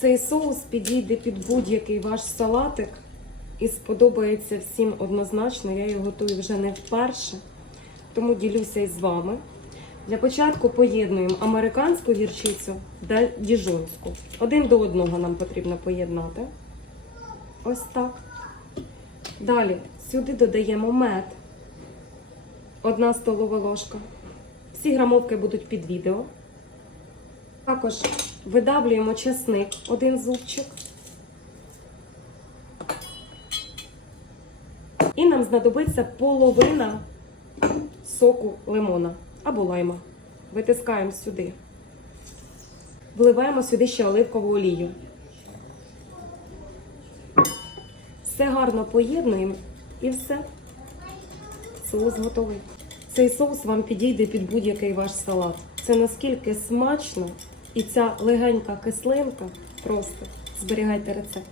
Цей соус підійде під будь-який ваш салатик і сподобається всім однозначно. Я його готую вже не вперше, тому ділюся із вами. Для початку поєднуємо американську гірчицю та діжонську. Один до одного нам потрібно поєднати. Ось так. Далі сюди додаємо мед. Одна столова ложка. Всі грамовки будуть під відео. Також видавлюємо чесник, один зубчик. І нам знадобиться половина соку лимона або лайма. Витискаємо сюди. Вливаємо сюди ще оливкову олію. Все гарно поєднуємо і все. Соус готовий. Цей соус вам підійде під будь-який ваш салат. Це наскільки смачно і ця легенька кислинка. Просто зберігайте рецепт.